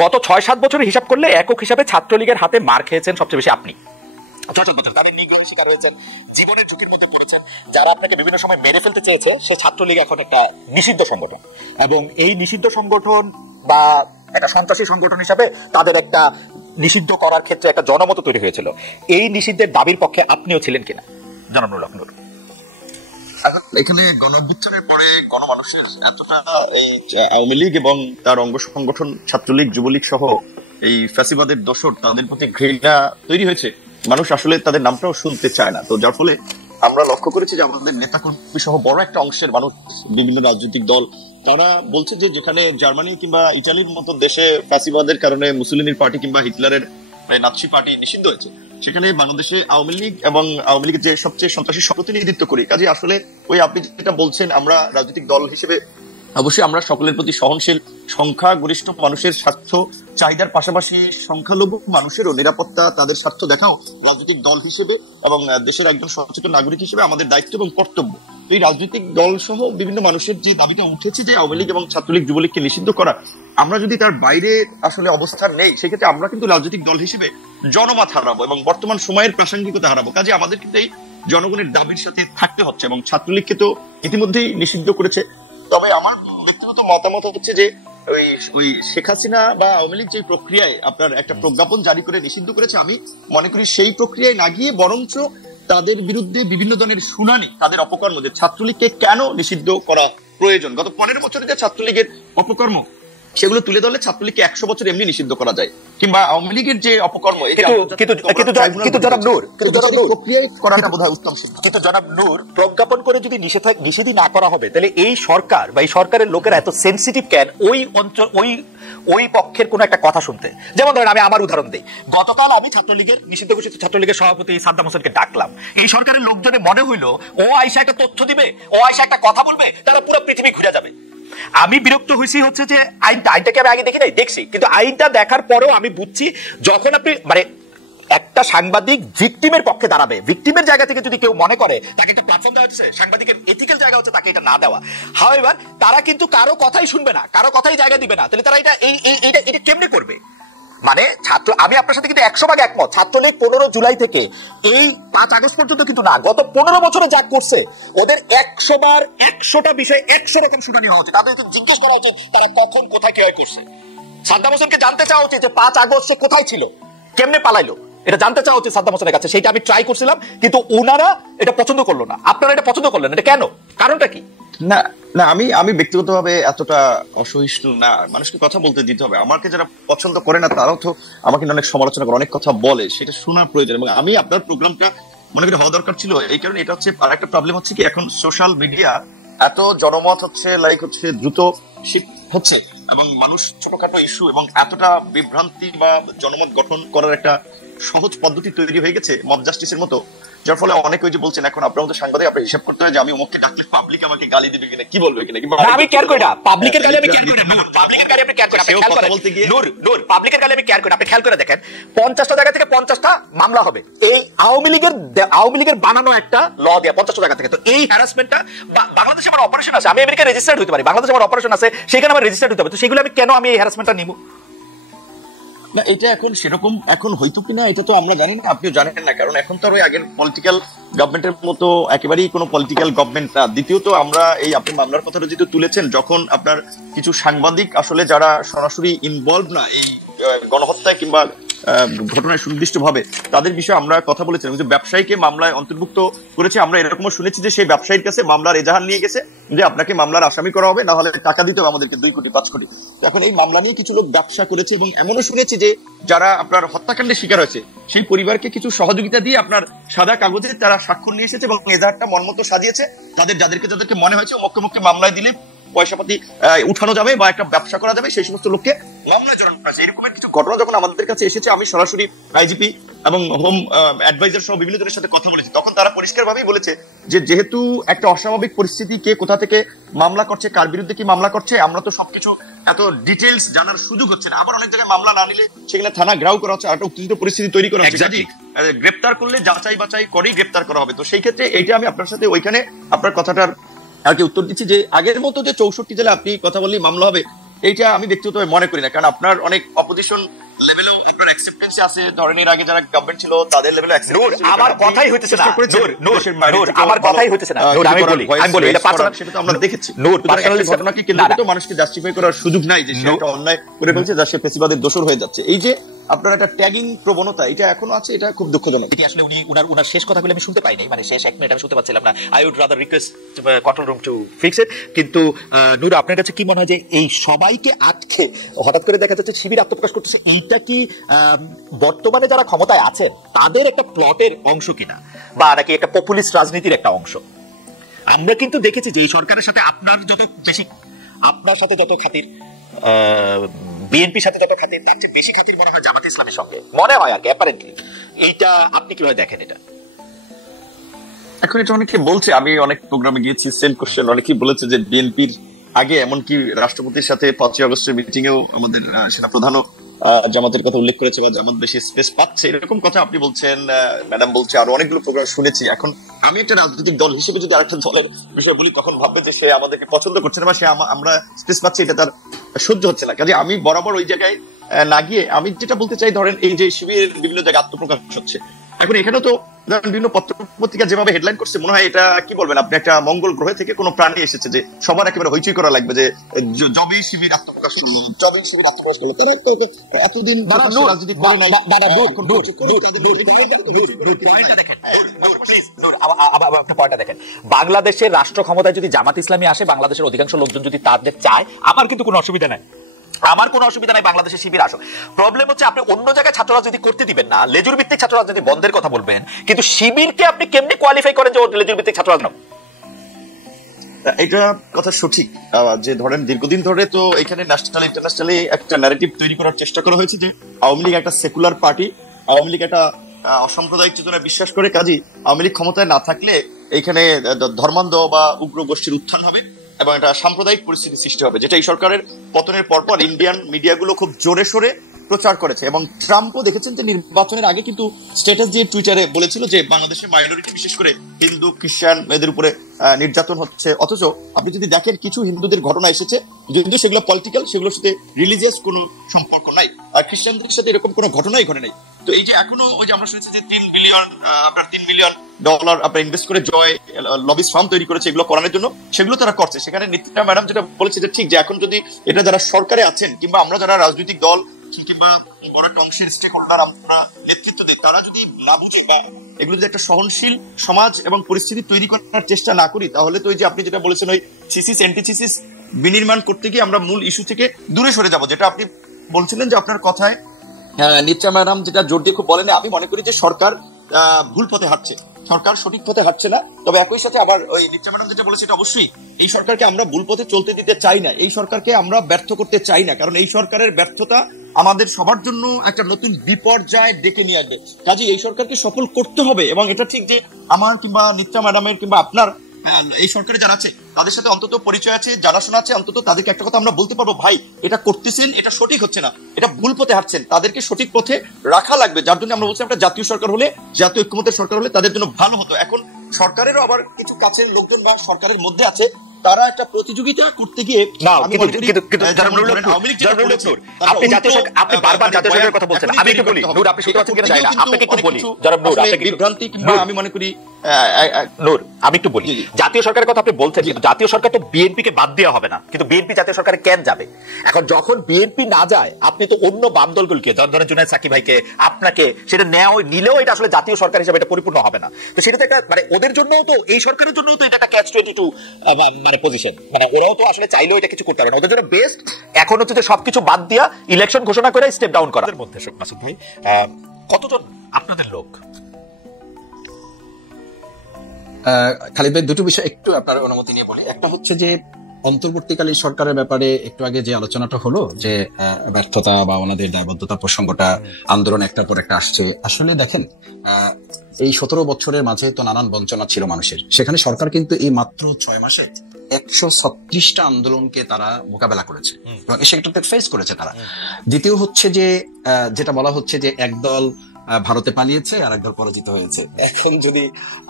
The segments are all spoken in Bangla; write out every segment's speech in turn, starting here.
গত ৬-৭ বছরের হিসাব করলে একক হিসাবে ছাত্রলীগের হাতে মার খেয়েছেন সবচেয়ে বেশি আপনি। ৬-৭ বছর তাদের নিগ্রহের শিকার হয়েছেন, জীবনের ঝুঁকির মধ্যে পড়েছেন। যারা আপনাকে বিভিন্ন সময় মেরে ফেলতে চেয়েছে সে ছাত্রলীগ এখন একটা নিষিদ্ধ সংগঠন, এবং এই নিষিদ্ধ সংগঠন বা একটা সন্ত্রাসী সংগঠন হিসাবে তাদের একটা নিষিদ্ধ করার ক্ষেত্রে একটা জনমত তৈরি হয়েছিল। এই নিষিদ্ধের দাবির পক্ষে আপনিও ছিলেন কিনা জনাব নুরুল হক নূর? এখানে গণঅভ্যুত্থানের পরে গণমানুষের এতটা এই আওয়ামী লীগ এবং তার অঙ্গ সংগঠন ছাত্রলীগ যুবলীগ সহ এই ফ্যাসিবাদের দোসর তাদের প্রতি ঘৃণা তৈরি হয়েছে, মানুষ আসলে তাদের নামটাও শুনতে চায় না। তো যার ফলে আমরা লক্ষ্য করেছি যে আমাদের নেতাকর্মী সহ বড় একটা অংশের মানুষ, বিভিন্ন রাজনৈতিক দল, তারা বলছে যে যেখানে জার্মানি কিংবা ইটালির মতো দেশে ফ্যাসিবাদের কারণে মুসলিনের পার্টি কিংবা হিটলারের নাৎসি পার্টি নিষিদ্ধ হয়েছে, সেখানে বাংলাদেশে আওয়ামী লীগ এবং আওয়ামী লীগের যে সবচেয়ে সন্ত্রাসী প্রতিনিধিত্ব করি। কাজে আসলে ওই আপনি যেটা বলছেন, আমরা রাজনৈতিক দল হিসেবে অবশ্যই আমরা সকলের প্রতি সহনশীল, সংখ্যাগরিষ্ঠ মানুষের স্বার্থ চাহিদার পাশাপাশি সংখ্যালঘু মানুষেরও নিরাপত্তা, তাদের স্বার্থ দেখাও রাজনৈতিক দল হিসেবে এবং দেশের একজন সচেতন নাগরিক হিসেবে আমাদের দায়িত্ব এবং কর্তব্য। এই রাজনৈতিক দল সহ বিভিন্ন মানুষের যে দাবিটা উঠেছে যে আওয়ামী লীগ এবং ছাত্রলীগ যুবলীগকে নিষিদ্ধ করা, আমরা যদি তার বাইরে আসলে অবস্থান নেই, সেক্ষেত্রে আমরা কিন্তু রাজনৈতিক দল হিসেবে জনমত হারাবো এবং বর্তমান সময়ের প্রাসঙ্গিকতা হারাবো। কাজে আমাদের কিন্তু এই জনগণের দাবির সাথে থাকতে হচ্ছে, এবং ছাত্রলীগকে তো ইতিমধ্যেই নিষিদ্ধ করেছে। তবে আমার ব্যক্তিগত মতামত হচ্ছে যে ওই শেখ হাসিনা বা আওয়ামী লীগ যে প্রক্রিয়ায় আপনার একটা প্রজ্ঞাপন জারি করে নিষিদ্ধ করেছে, আমি মনে করি সেই প্রক্রিয়ায় না গিয়ে বরঞ্চ তাদের বিরুদ্ধে বিভিন্ন ধরনের শুনানি, তাদের অপকর্ম, যে ছাত্রলীগকে কেন নিষিদ্ধ করা প্রয়োজন, গত 15 বছরে যে ছাত্রলীগের অপকর্ম সেগুলো তুলে ধরলে ছাত্রলীগকে 100 বছর এমনি নিষিদ্ধ করা যায়, কিংবা আওয়ামী লীগের যে অপকর্ম কিন্তু জনাব নূর, প্রজ্ঞাপন করে যদি নিষেধই না করা হবে, তাহলে এই সরকার বা এই সরকারের লোকেরা এত সেন্সিটিভ কেন ওই অঞ্চল ওই পক্ষের কোন একটা কথা শুনতে? যেমন ধরেন, আমি আমার উদাহরণ দিই, গতকাল আমি ছাত্রলীগের নিষিদ্ধ ঘোষিত ছাত্রলীগের সভাপতি সাদ্দাম হোসেনকে ডাকলাম। এই সরকারের লোকজনে মনে হইলো ও আয়সা একটা তথ্য দিবে, ও আয়সা একটা কথা বলবে, তারা পুরো পৃথিবী ঘুরে যাবে। আমি বিরক্ত হয়েছি হচ্ছে যে আইনটাকে আমি আগে দেখি নাই, দেখছি, কিন্তু আইনটা দেখার পরেও আমি বুঝছি যখন আপনি মানে একটা সাংবাদিক ভিকটিমের পক্ষে দাঁড়াবে, ভিকটিমের জায়গা থেকে যদি কেউ মনে করে তাকে একটা প্ল্যাটফর্ম দেওয়া হচ্ছে, সাংবাদিকের এথিক্যাল জায়গা হচ্ছে তাকে এটা না দেওয়া। হাওয়েভার তারা কিন্তু কারো কথাই শুনবে না, কারো কথাই জায়গা দিবে না, তাহলে তারা এটা কেমনে করবে? মানে আমি আপনার সাথে কিন্তু 100 ভাগ একমত। ছাত্রলীগ 15 জুলাই থেকে এই 5 আগস্ট পর্যন্ত কিন্তু না, গত 15 বছরে যা করছে, ওদের 100 বার 100টা বিষয় 100 রকম শুনানি হওয়া উচিত। তাদের জিজ্ঞেস করা উচিত তারা কখন কোথায় কিভাবে করছে। সাদ্দাম হোসেনকে জানতে চাওয়া উচিত যে 5 আগস্ট সে কোথায় ছিল, কেমনে পালাইলো, এটা জানতে চাওয়া উচিত সাদ্দাম হোসেনের কাছে। সেটা আমি ট্রাই করছিলাম, কিন্তু ওনারা এটা পছন্দ করলো না। আপনারা এটা পছন্দ করলেন, এটা কেন? কারণটা কি? না না, আমি ব্যক্তিগতভাবে এতটা অসহিষ্ণু না, মানুষকে কথা বলতে দিতে হবে। আমাকে যারা পছন্দ করে না তারাও তো আমাকে অনেক সমালোচনা করে, অনেক কথা বলে, সেটা শোনা প্রয়োজন। এবং আমি আপনার প্রোগ্রামটা মনে করি হওয়া দরকার ছিল, এই কারণে এটা হচ্ছে। আর একটা প্রবলেম হচ্ছে কি, এখন সোশ্যাল মিডিয়া এত জনমত হচ্ছে, দ্রুত হচ্ছে, এবং মানুষ ছোটখাটো ইস্যু এবং এতটা বিভ্রান্তি বা জনমত গঠন করার একটা সহজ পদ্ধতি তৈরি হয়ে গেছে মব জাস্টিসের মতো, যার ফলে অনেকে ওই যে বলছেন এখন আপনার মতো সাংবাদিক আপনার হিসাব করতে হয় যে আমি অমুককে ডাকলে পাবলিক আমাকে গালি দিবে কিনা, কি বলবে কিনা। আমি কেয়ার করি না পাবলিকের গালি, আমি কেয়ার করি না পাবলিকের গালি, আপনি কেয়ার করেন, আপনি খেয়াল করেন নূর পাবলিকের গালি আমি কেয়ার করি না, আপনি খেয়াল করে দেখেন 50টা জায়গা থেকে 50টা মামলা হবে এই আওয়ামী লীগের বানানো একটা ল দিয়ে 50টা জায়গা থেকে। তো এই হ্যারাসমেন্টটা বাংলাদেশে আমার অপারেশন আছে, আমি আমেরিকা রেজিস্টার্ড হতে পারি, বাংলাদেশে আমার অপারেশন আছে, সেখানে আমার রেজিস্টার্ড হতে হবে, তো সেগুলো আমি কেন আমি এই হ্যারাসমেন্টটা নিব না? এটা এখন সেরকম এখন হয়তো কিনা এটা তো আমরা জানি না, আপনিও জানেন না, কারণ এখন তো আর ওই আগের পলিটিক্যাল গভর্নমেন্টের মতো একেবারেই কোনো পলিটিক্যাল গভর্নমেন্ট না। দ্বিতীয়ত আমরা এই আপনি মামলার কথাটা যেহেতু তুলেছেন, যখন আপনার কিছু সাংবাদিক আসলে যারা সরাসরি ইনভলভ না এই গণহত্যায় কিংবা ঘটনায় সুনির্দিষ্টভাবে, তাদের বিষয়ে আমরা কথা বলেছিলাম। কিন্তু ব্যবসায়ীকে মামলায় অন্তর্ভুক্ত করেছে, আমরা এরকমও শুনেছি যে সেই ব্যবসায়ীর কাছে মামলার এজাহার নিয়ে গেছে যে আপনাকে মামলার আসামি করা হবে, না হলে টাকা দিতে হবে আমাদেরকে 2 কোটি 5 কোটি। এখন এই মামলা নিয়ে কিছু লোক ব্যবসা করেছে, এবং এমনও শুনেছি যে যারা আপনার হত্যাকাণ্ডের শিকার হয়েছে সেই পরিবারকে কিছু সহযোগিতা দিয়ে আপনার সাদা কাগজে তারা স্বাক্ষর নিয়ে এসেছে এবং এজাহারটা মনমতো সাজিয়েছে, যাদেরকে মনে হয়েছে মুখে মামলায় দিলে পয়সাপাতি উঠানো যাবে বা একটা ব্যবসা করা যাবে, সেই সমস্ত লোককে মামলা জড়ানো হয়েছে। এরকমের কিছু ঘটনা যখন আমাদের কাছে এসেছে, আমি সরাসরি আইজিপি এবং হোম অ্যাডভাইজার সহ বিভিন্ন জনের সাথে কথা বলেছি, তখন তারা পরিষ্কার ভাবেই বলেছে যে যেহেতু একটা অস্বাভাবিক পরিস্থিতি, কে কোথা থেকে মামলা করছে, কার বিরুদ্ধে কি মামলা করছে, আমরা তো সবকিছু এত ডিটেলস জানার সুযোগ হচ্ছে না। আবার অনেক জায়গায় মামলা না নিলে সেখানে থানা ঘেরাও করা হচ্ছে, একটা উত্তেজিত পরিস্থিতি তৈরি করা হচ্ছে। গ্রেপ্তার করলে যাচাই বাছাই করেই গ্রেপ্তার করা হবে। তো সেই ক্ষেত্রে এইটা আমি আপনার সাথে ওইখানে আপনার কথাটার আর কি উত্তর দিচ্ছি যে আগের মতো যে 64 জেলা আপনি কথা বললেই মামলা হবে, এইটা আমি ব্যক্তিগতভাবে মনে করি না, কারণ আপনার অনেক অপোজিশন লেভেলেও আপনার অ্যাকসেপ্টেন্স আছে, ধরেন এর আগে যারা গভর্নমেন্ট ছিল তাদের লেভেলে আমার কথাই হইতেছে না, আমার কথাই হইতেছে না। আমি বলি এটা পার্সোনাল, সেটা তো আমরা দেখেছি। ঘটনাকে কেন্দ্র করে মানুষকে জাস্টিফাই করার সুযোগ নাই যে সে একটা অন্যায় করে ফেলছে, যা সে ফেসিবাদের দোষর হয়ে যাচ্ছে। এই যে আপনার একটা ট্যাগিং প্রবণতা এটা এখনো আছে, এটা খুব দুঃখজনক। এটি আসলে উনার শেষ কথাগুলো আমি শুনতে পাইনি, মানে শেষ 1 মিনিট আমি শুনতে পাচ্ছিলাম না। I would rather request control room to fix it. কিন্তু নূর, আপনার কাছে কি মনে হয় যে এই সবাইকে আটকে হঠাৎ করে দেখা যাচ্ছে শিবির আত্মপ্রকাশ করতেছে, এইটা কি বর্তমানে যারা ক্ষমতায় আছেন তাদের একটা প্লটের অংশ কিনা, বা নাকি একটা পপুলিস্ট রাজনীতির একটা অংশ? আমরা কিন্তু দেখেছি যে এই সরকারের সাথে আপনার সাথে যত খাতির, বিএনপির সাথে যত খাতির, তার চেয়ে বেশি খাতির মনে হয় জামাত ইসলামের সঙ্গে, মনে হয় আর কি অ্যাপারেন্টলি। এইটা আপনি কিভাবে দেখেন? এটা এখন এটা অনেকে বলছে, আমি অনেক প্রোগ্রামে গিয়েছি, সেম কোশ্চেন অনেকেই বলেছে যে বিএনপির আগে এমনকি রাষ্ট্রপতির সাথে 5 আগস্টের মিটিং এও আমাদের সেনাপ্রধানও জামাতের কথা উল্লেখ করেছে, বা জামাত বেশি স্পেস পাচ্ছে, এরকম কথা আপনি বলছেন, ম্যাডাম বলছে, আরো অনেকগুলো প্রোগ্রাম শুনেছি। এখন আমি একটা রাজনৈতিক দল হিসেবে যদি আরেকটা দলের বিষয় বলি, কখন ভাববে যে সে আমাদেরকে পছন্দ করছে না বা সে আমরা স্পেস পাচ্ছি, এটা তার সহ্য হচ্ছে না। কাজে আমি বরাবর ওই জায়গায় না গিয়ে আমি যেটা বলতে চাই, ধরেন এই যে শিবিরের বিভিন্ন জায়গায় আত্মপ্রকাশ হচ্ছে, এখন এখানেও তো বিভিন্ন পত্রিকা যেভাবে হেডলাইন করছে, মনে হয় এটা কি বলবেন আপনি, একটা মঙ্গল গ্রহ থেকে কোনো প্রাণী এসেছে যে সবার একেবারে হইচই করা লাগবে যে জবেই শিবির আত্মপ্রকাশ করলো, তারা তো এতদিন রাজনীতি করে নাই। দেখেন, বাংলাদেশের রাষ্ট্র ক্ষমতায় যদি জামাত ইসলামী আসে, বাংলাদেশের অধিকাংশ লোকজন যদি তাদের চায়, আমার কিন্তু কোনো অসুবিধা নাই, বাংলাদেশের শিবির আসো। প্রবলেম হচ্ছে আপনি অন্য জায়গায় ছাত্র রাজনীতি করতে দিবেন না, লেজুর ভিত্তিক ছাত্র রাজনীতি বন্ধের কথা বলবেন, কিন্তু শিবিরকে আপনি কেমনে কোয়ালিফাই করেন যে লেজুর ভিত্তিক ছাত্র রাজনীতি? এটা কথা সঠিক যে ধরেন দীর্ঘদিন ধরে তো এখানে ন্যাশনাল ইন্টারন্যাশনালি একটা ন্যারেটিভ তৈরি করার চেষ্টা করা হয়েছে যে আওয়ামী লীগ একটা সেকুলার পার্টি, আওয়ামী লীগ একটা অসাম্প্রদায়িক চেতনায় বিশ্বাস করে, কাজী আওয়ামী লীগ ক্ষমতায় না থাকলে এইখানে ধর্মান্ধ বা উগ্র গোষ্ঠীর উত্থান হবে এবং একটা সাম্প্রদায়িক পরিস্থিতি সৃষ্টি হবে, যেটা এই সরকারের পতনের পরপর ইন্ডিয়ান মিডিয়াগুলো খুব জোরে সোরে প্রচার করেছে। এবং ট্রাম্পও দেখেছেন যে নির্বাচনের আগে কিন্তু স্ট্যাটাস দিয়ে টুইটারে বলেছিল যে বাংলাদেশের মাইনরিটি, বিশেষ করে হিন্দু খ্রিস্টান এদের উপরে নির্যাতন হচ্ছে। অথচ আপনি যদি দেখেন কিছু হিন্দুদের ঘটনা এসেছে, যদিও সেগুলো পলিটিক্যাল, সেগুলোর সাথে রিলিজিয়াস কোনো সম্পর্ক নাই, আর খ্রিস্টানদের সাথে এরকম কোনো ঘটনাই ঘটে নাই। তো এই যে এখনো ওই যে আমরা শুনেছি যে $3 বিলিয়ন আপনার ইনভেস্ট করে জয় লবিস ফার্ম তৈরি করেছে এগুলো করানোর জন্য, সেগুলো তারা করছে। সেখানে নিত্যা ম্যাডাম যেটা বলেছে যে ঠিক, যে এখন যদি এটা যারা সরকারে আছেন কিংবা আমরা যারা রাজনৈতিক দল কিংবা বড় একটা অংশের স্টেক হোল্ডার আমরা নেতৃত্ব দেয়, তারা যদি না বুঝে বা এগুলো যদি একটা সহনশীল সমাজ এবং পরিস্থিতি তৈরি করার চেষ্টা না করি, তাহলে তো ওই যে আপনি যেটা বলেছেন ওই থিসিস অ্যান্টিথিসিস বিনির্মাণ করতে গিয়ে আমরা মূল ইস্যু থেকে দূরে সরে যাব। যেটা আপনি বলছিলেন যে আপনার কথায় নিত্যা ম্যাডাম যেটা জোর দিয়ে খুব বলেন, আমি মনে করি যে সরকার ভুল পথে হাঁটছে, সরকার সঠিক পথে হাঁটছে না। তবে একই সাথে আবার ওই নিত্যা ম্যাডাম যেটা বলেছে, এটা অবশ্যই এই সরকারকে আমরা ভুল পথে চলতে দিতে চাই না, এই সরকারকে আমরা ব্যর্থ করতে চাই না, কারণ এই সরকারের ব্যর্থতা আমাদের সবার জন্য একটা নতুন বিপর্যয় ডেকে নিয়ে আসবে। কাজে এই সরকারকে সফল করতে হবে। এবং এটা ঠিক যে আমার কিংবা নিত্যা ম্যাডামের কিংবা আপনার এই সরকারে যারা আছে তাদের সাথে অন্তত পরিচয় আছে, জানাশোনা আছে, অন্তত তাদেরকে একটা কথা আমরা বলতে পারবো, ভাই এটা করতেছেন, এটা সঠিক হচ্ছে না, এটা ভুল পথে হাঁটছেন, তাদেরকে সঠিক পথে রাখা লাগবে। যার জন্য আমরা বলছি একটা জাতীয় সরকার হলে, জাতীয় ঐক্যমতের সরকার হলে তাদের জন্য ভালো হতো। এখন সরকারেরও আবার কিছু কাছের লোকজন বা সরকারের মধ্যে আছে, তারা একটা প্রতিযোগিতা করতে গিয়ে বিভ্রান্তি, আমি মনে করি আমি একটু বলি, জাতীয় সরকারের কথা আপনি বলছেন, কিন্তু জাতীয় সরকার তো বিএনপি কে বাদ দেওয়া হবে না, কিন্তু বিএনপি জাতীয় সরকারে কেন যাবে? এখন যখন বিএনপি না যায়, আপনি তো অন্য বাম দলগুলোকে, ধরেন জুনায়েদ সাকিব ভাইকে, আপনাকে সেটা নিলেও এটা আসলে জাতীয় সরকার হিসেবে এটা পরিপূর্ণ হবে না। তো সেটা তো একটা মানে ওদের জন্য তো, এই সরকারের জন্য তো এটা একটা ক্যাচ 22 মানে পজিশন, মানে ওরাও তো আসলে চাইলেও এটা কিছু করতে পারে না। ওদের জন্য বেস্ট এখন হচ্ছে যে সবকিছু বাদ দিয়া ইলেকশন ঘোষণা করে স্টেপ ডাউন করার মধ্যে। মাসুদ ভাই, কতজন আপনাদের লোক? খালিদ ভাই, দুটো বিষয় একটু আপনার অনুমতি নিয়ে বলি। একটা হচ্ছে যে অন্তর্বর্তীকালীন সরকারের ব্যাপারে একটু আগে যে আলোচনাটা হলো, যে ব্যর্থতা বা ওনাদের দায়বদ্ধতা প্রসঙ্গটা, আন্দোলন একটার পর একটা আসছে। আসলে দেখেন, এই 17 বছরের মাঝে তো নানান বঞ্চনা ছিল মানুষের, সেখানে সরকার কিন্তু এই মাত্র 6 মাসে 136টা আন্দোলনকে তারা মোকাবেলা করেছে এবং সেটাতে ফেস করেছে তারা। দ্বিতীয় হচ্ছে যে যেটা বলা হচ্ছে যে একদল ভারতে পালিয়েছে আর একদল পরাজিত হয়েছে। এখন যদি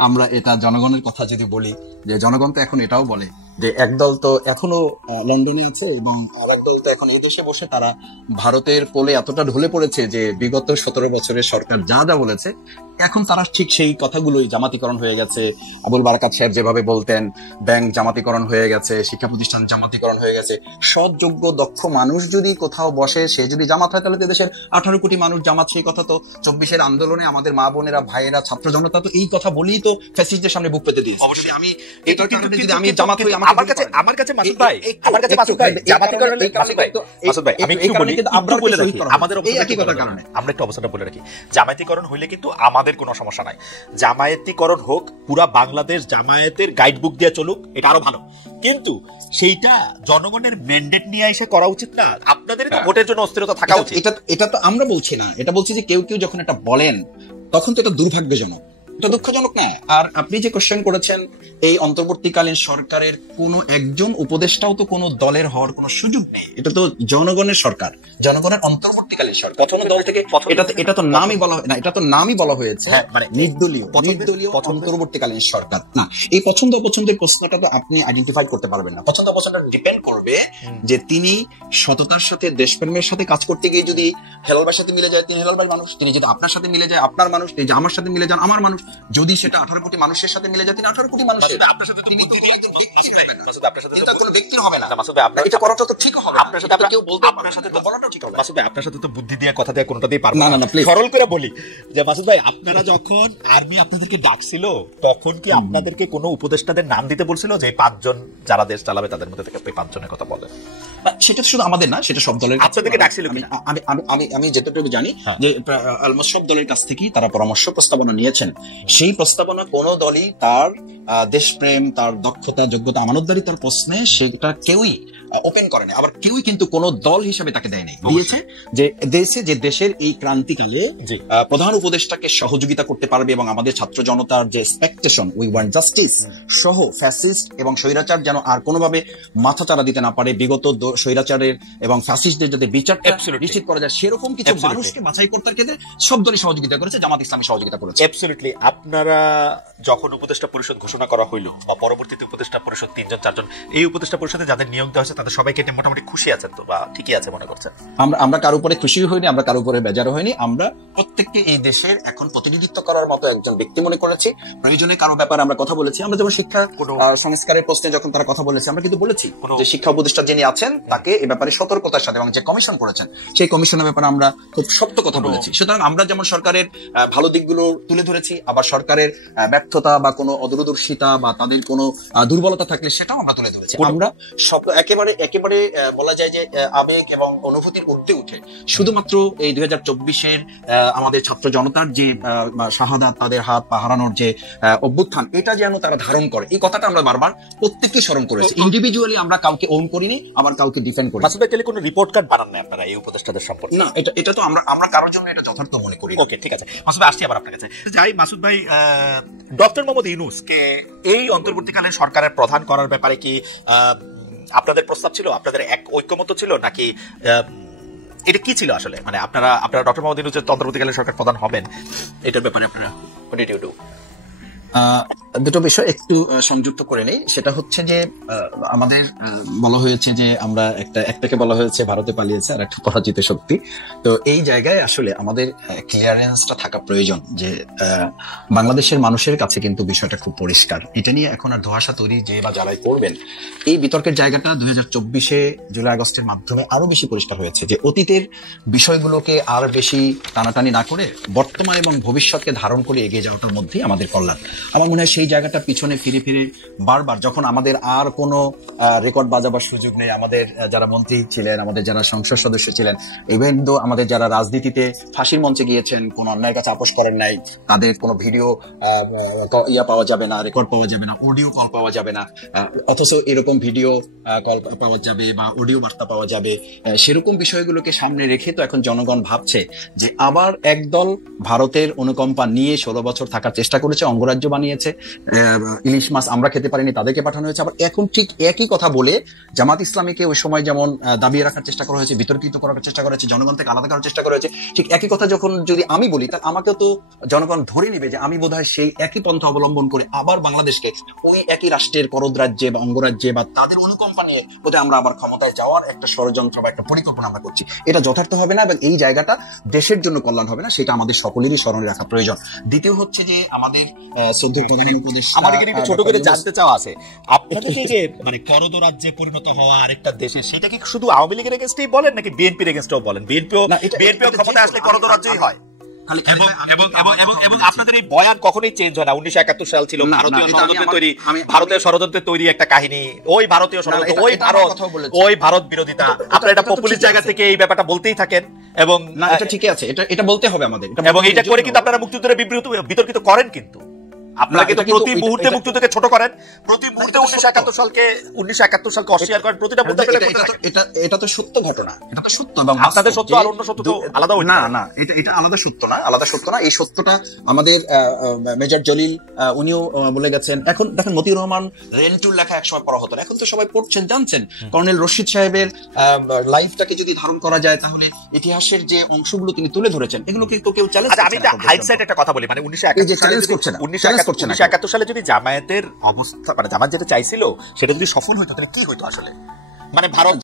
আমরা এটা জনগণের কথা যদি বলি, যে জনগণ তো এখন এটাও বলে যে একদল তো এখনো লন্ডনে আছে এবং আর একদল তো এখন এই দেশে বসে তারা ভারতের কোলে এতটা ঢলে পড়েছে যে বিগত 17 বছরের সরকার যা যা বলেছে এখন তারা ঠিক সেই কথাগুলোই, জামাতিকরণ হয়ে গেছে, আবুল বারাকাত সাহেব যেভাবে বলতেন, ব্যাংক জামাতিকরণ হয়ে গেছে, শিক্ষা প্রতিষ্ঠান জামাতিকরণ হয়ে গেছে। সৎ যোগ্য দক্ষ মানুষ যদি কোথাও বসে, সে যদি জামাত হয়, তাহলে দেশের 18 কোটি মানুষ জামাত। সেই কথা তো 24-এর আন্দোলনে আমাদের মা বোনেরা, ভাইয়েরা, ছাত্র জনতা তো এই কথা বলেই তো ফ্যাসিস্টদের সামনে বুক পেতে দিয়েছে। অবশ্যই। আমি এটার কারণে যদি আমি জামাত হই, আমার কাছে মাসুদ ভাই, আমি একটু বলি, আমাদের আমরা একটু অবস্থাটা বলে রাখি। জামায়াতিকরণ হইলে কিন্তু আমাদের কোনো সমস্যা নাই। জামায়াতিকরণ হোক, পুরা বাংলাদেশ জামায়াতের গাইড বুক দিয়ে চলুক, এটা আরো ভালো। কিন্তু সেইটা জনগণের ম্যান্ডেট নিয়ে এসে করা উচিত না। আপনাদের তো ভোটের জন্য অস্থিরতা থাকা উচিত। এটা তো আমরা বলছি না, এটা বলছি যে কেউ কেউ যখন এটা বলেন তখন তো এটা দুর্ভাগ্যজনক, এটা দুঃখজনক না। আর আপনি যে কোশ্চেন করেছেন, এই অন্তর্বর্তীকালীন সরকারের কোনো একজন উপদেষ্টাও তো কোনো দলের হওয়ার কোনো সুযোগ নেই। এটা তো জনগণের সরকার, জনগণের অন্তর্বর্তীকালীন সরকার। প্রথম দল থেকে এটা তো নামই বলা হয় না, এটা তো নামই বলা হয়েছে মানে নির্দলীয় অন্তর্বর্তীকালীন সরকার। না, এই পছন্দ অপছন্দের প্রশ্নটা তো আপনি আইডেন্টিফাই করতে পারবেন না। পছন্দ অপছন্দটা ডিপেন্ড করবে যে তিনি সততার সাথে, দেশপ্রেমের সাথে কাজ করতে গিয়ে যদি হেলালবার সাথে মিলে যায়, তিনি হেলালবার মানুষ। তিনি যদি আপনার সাথে মিলে যায়, আপনার মানুষ। তিনি যদি আমার সাথে মিলে যান, আমার মানুষ। যদি সেটা 18 কোটি মানুষের সাথে মিলে যায়, তিনি 18 কোটি মানুষ। আপনার সাথে কোনো ব্যক্তির হবে না। এটা করাটা তো ঠিক হবে। আপনার সাথে কেউ বলতে, আপনার সাথে তো বলাটাও ঠিক হবে। মাসুদ ভাই, আপনার সাথে তো বুদ্ধি দিয়ে, কথা দিয়ে, কোনটা দিয়ে পারবো না। না প্লিজ সরল করে বলি যে মাসুদ ভাই, আপনারা যখন আর্মি আপনাদেরকে ডাকছিল, তখন কি আপনাদেরকে কোনো উপদেষ্টাদের নাম দিতে বলছিল যে 5 জন যারা দেশ চালাবে তাদের মধ্যে থেকে 5 জনের কথা বলেন? সেটা শুধু আমাদের না, সেটা সব দলের। আপনাদেরকে ডাকছিল কিনা? আমি যেটুকু জানি যে অলমোস্ট সব দলের কাছ থেকেই তারা পরামর্শ প্রস্তাবনা নিয়েছেন। সেই প্রস্তাবনা কোন দলই তার দেশপ্রেম, তার দক্ষতা, যোগ্যতা, আমানতদারিতার প্রশ্নে সেটা কেউই ওপেন করে না। আবার কেউই কিন্তু কোন দল হিসেবে তাকে দেয় নাই, দিয়েছে যে দেশের এই ক্রান্তিকালে প্রধান উপদেষ্টাকে সহযোগিতা করতে পারবে এবং আমাদের ছাত্র জনতার যে এক্সপেকটেশন, উই ওয়ান্ট জাস্টিস সহ ফ্যাসিস্ট এবং স্বৈরাচার যেন আর কোনোভাবে মাথা চারা দিতে না পারে, বিগত স্বৈরাচারের এবং ফ্যাসিস্টদের যাতে বিচারটা নিশ্চিত করা যায়, সেরকম কিছু মানুষকে বাছাই করতে ক্ষেত্রে সব দলই সহযোগিতা করেছে, জামাত ইসলামী সহযোগিতা করেছে। অ্যাবসলিউটলি। আপনারা যখন উপদেষ্টা পরিষদ ঘোষণা করা হইল বা পরবর্তীতে উপদেষ্টা পরিষদ 3 জন 4 জন, এই উপদেষ্টা পরিষদে যাদের নিয়োগ দেওয়া হয়েছে তাদের সবাইকে মোটামুটি খুশি আছেন তো, বা ঠিকই আছে মনে করছেন? আমরা কারো উপরে খুশি হইনি, আমরা কারো উপরে বেজারও হয়নি। আমরা প্রত্যেককে এই দেশের এখন প্রতিনিধিত্ব করার মতো একজন ব্যক্তি মনে করেছি। প্রয়োজনে কারো ব্যাপারে আমরা কথা বলেছি। আমরা যেমন শিক্ষা সংস্কারের প্রশ্নে যখন তারা কথা বলেছে, আমরা কিন্তু বলেছি যে শিক্ষা উপদেষ্টা যিনি আছেন তাকে এ ব্যাপারে সতর্কতার সাথে, এবং যে কমিশন করেছেন সেই কমিশনের ব্যাপারে আমরা খুব সত্য কথা বলেছি। সুতরাং আমরা যেমন সরকারের ভালো দিকগুলো তুলে ধরেছি, আবার সরকারের ব্যর্থতা বা কোনো অদূরদর্শিতা বা তাদের কোনো দুর্বলতা থাকলে সেটাও আমরা তুলে ধরেছি। আমরা সব একেবারে বলা যায় যে আবেগ এবং অনুভূতির ঊর্ধ্বে উঠে শুধুমাত্র এই 2024-এর আমাদের ছাত্র জনতার যে শাহাদাত, তাদের হাত পা হারানোর যে অভ্যুত্থান, এটা যেন তারা ধারণ করে, এই কথাটা আমরা বারবার প্রত্যেককে স্মরণ করেছি। ইন্ডিভিজুয়ালি আমরা কাউকে ওন করিনি, আবার কাউকে ডিফেন্ড করি। মাসুদ ভাই, তাহলে কোনো রিপোর্ট কার্ড বানান না আপনারা এই উপদেষ্টাদের সম্পর্কে? না, এটা তো আমরা কারোর জন্য এটা যথার্থ মনে করি। ওকে, ঠিক আছে মাসুদ ভাই, আসছি আবার আপনার কাছে। যাই মাসুদ ভাই, ডক্টর মোহাম্মদ ইউনূসকে এই অন্তর্বর্তীকালীন সরকারের প্রধান করার ব্যাপারে কি আপনাদের প্রস্তাব ছিল? আপনাদের এক ঐক্যমত ছিল নাকি এটা কি ছিল আসলে? মানে আপনারা ডক্টর মোহাম্মদ ইউনূস অন্তর্বর্তীকালীন সরকার প্রধান হবেন, এটার ব্যাপারে আপনারা what did you do? দুটো বিষয় একটু সংযুক্ত করে নেই। সেটা হচ্ছে যে আমাদের বলা হয়েছে যে আমরা একটাকে বলা হয়েছে ভারতে পালিয়েছে আর একটা পরাজিত শক্তি। তো এই জায়গায় আসলে আমাদের ক্লিয়ারেন্সটা থাকা প্রয়োজন যে বাংলাদেশের মানুষের কাছে কিন্তু বিষয়টা খুব পরিষ্কার। এটা নিয়ে এখন আর ধোঁয়াশা তৈরি যে বা যারাই করবেন, এই বিতর্কের জায়গাটা 2024-এ জুলাই আগস্টের মাধ্যমে আরো বেশি পরিষ্কার হয়েছে যে অতীতের বিষয়গুলোকে আর বেশি টানাটানি না করে বর্তমান এবং ভবিষ্যৎকে ধারণ করে এগিয়ে যাওয়াটার মধ্যেই আমাদের কল্যাণ। আমার মনে হয় সেই জায়গাটা পিছনে ফিরে বারবার যখন আমাদের আর কোনো রেকর্ড বাজাবার সুযোগ নেই, আমাদের যারা মন্ত্রী ছিলেন, আমাদের যারা সংসদ সদস্য ছিলেন, ইভেন দো আমাদের যারা রাজনীতিতে ফাঁসির মঞ্চে গিয়েছেন, কোন অন্যায়ের কাছে আপোষ করেন নাই, তাদের কোনো ভিডিও পাওয়া যাবে না, রেকর্ড পাওয়া যাবে না, অডিও কল পাওয়া যাবে না, অথচ এরকম ভিডিও কল পাওয়া যাবে বা অডিও বার্তা পাওয়া যাবে, সেরকম বিষয়গুলোকে সামনে রেখে তো এখন জনগণ ভাবছে যে আবার একদল ভারতের অনুকম্পা নিয়ে 16 বছর থাকার চেষ্টা করেছে, অঙ্গরাজ্য বানিয়েছে, ইলিশ মাছ আমরা খেতে পারিনি, তাদেরকে পাঠানো হয়েছে। আবার এখন ঠিক একই কথা বলে জামাত ইসলামীকে ওই সময় যেমন দাবিয়ে রাখার চেষ্টা করা হয়েছে, বিতর্কিত করার চেষ্টা করা হয়েছে, জনগণ থেকে আলাদা করার চেষ্টা করা হয়েছে, ঠিক একই কথা যখন যদি আমি বলি, তাহলে আমাকেও তো জনগণ ধরে নেবে যে আমি বোধহয় সেই একই পন্থা অবলম্বন করে আবার বাংলাদেশকে ওই একই রাষ্ট্রের করদ রাজ্যে বা অঙ্গরাজ্যে বা তাদের অনুকম্পা নিয়ে বোধহয় আমরা আবার ক্ষমতায় যাওয়ার একটা ষড়যন্ত্র বা একটা পরিকল্পনা আমরা করছি। এটা যথার্থ হবে না এবং এই জায়গাটা দেশের জন্য কল্যাণ হবে না, সেটা আমাদের সকলেরই স্মরণে রাখা প্রয়োজন। দ্বিতীয় হচ্ছে যে আমাদের শ্রদ্ধেয় প্রধান উপদেষ্টা, আমাদের একটু ছোট করে জানতে চাওয়া আছে, আপনাদের এই যে মানে করদ রাজ্যে পরিণত হওয়া আরেকটা দেশে, সেটা কি শুধু আওয়ামী লীগের এগেইনস্টেই বলেন নাকি বিএনপির এগেইনস্টেও বলেন? বিএনপিও ক্ষমতায় আসলে করদ রাজ্যই হয়। এবং আপনাদের এই বয়ান কখনোই চেঞ্জ হয় না। 1971 সাল ছিল ভারতীয় ষড়যন্ত্রের তৈরি একটা কাহিনী, ওই ভারতীয় ষড়যন্ত্র, ওই ভারত বিরোধিতা, আপনারা এটা পপুলিস্ট জায়গা থেকে এই ব্যাপারটা বলতেই থাকেন। এবং এটা ঠিকই আছে, এটা বলতে হবে আমাদের, এবং এটা করে কিন্তু আপনারা মুক্তিযুদ্ধের বিতর্কিত করেন, কিন্তু আপনারা কিন্তু প্রতি মুহূর্তে মুক্তিযুদ্ধকে ছোট করেন, প্রতি মুহূর্তে 1971 সালকে অস্বীকার করেন, প্রতিটা মুদ্রা পেলে এটা তো সত্য ঘটনা, এটা তো সত্য। এবং আপনাদের সত্য আর অন্য সত্য তো আলাদা হয়ে না, এটা আলাদা সত্য না, এই সত্যটা আমাদের মেজর জলিল উনিও বলে গেছেন। এখন দেখেন মতিউর রহমান রেন্টুর লেখা একসময় পড়া হতো না, এখন তো সবাই পড়ছেন, জানছেন। কর্নেল রশিদ সাহেবের লাইফটাকে যদি ধারণ করা যায়, তাহলে ইতিহাসের যে অংশগুলো তিনি তুলে ধরেছেন, এগুলো কিন্তু কেউ চ্যালেঞ্জ করছে না। আমি হাইডসাইড একটা কথা বলি, মানে 1971 সালে যদি জামায়াতের অবস্থা, মানে জামায়াত যেটা চাইছিল সেটা যদি সফল হতো, তাহলে কি হইতো আসলে? মানে ভারত